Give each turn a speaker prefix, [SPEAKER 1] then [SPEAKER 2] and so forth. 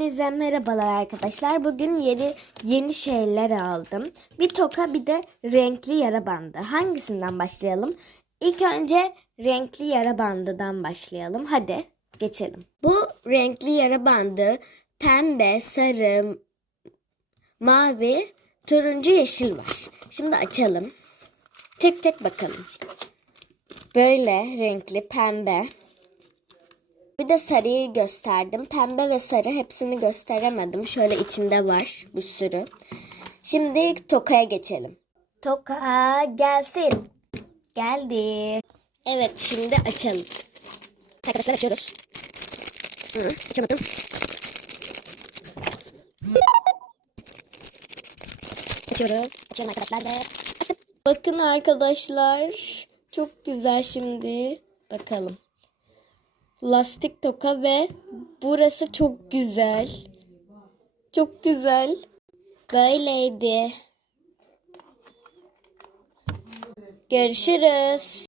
[SPEAKER 1] Hepinize merhabalar arkadaşlar. Bugün yeni yeni şeyler aldım. Bir toka bir de renkli yara bandı. Hangisinden başlayalım? İlk önce renkli yara bandıdan başlayalım. Hadi geçelim. Bu renkli yara bandı pembe, sarı, mavi, turuncu, yeşil var. Şimdi açalım. Tek tek bakalım. Böyle renkli pembe. Bir de sarıyı gösterdim. Pembe ve sarı hepsini gösteremedim. Şöyle içinde var bir sürü. Şimdi tokaya geçelim. Toka gelsin. Geldi. Evet şimdi açalım. Arkadaşlar açıyoruz. Hı, açamadım. Açıyoruz. Açıyorum arkadaşlar ve açtım. Bakın arkadaşlar. Çok güzel şimdi. Bakalım lastik toka ve burası çok güzel. Çok güzel. Böyleydi. Görüşürüz.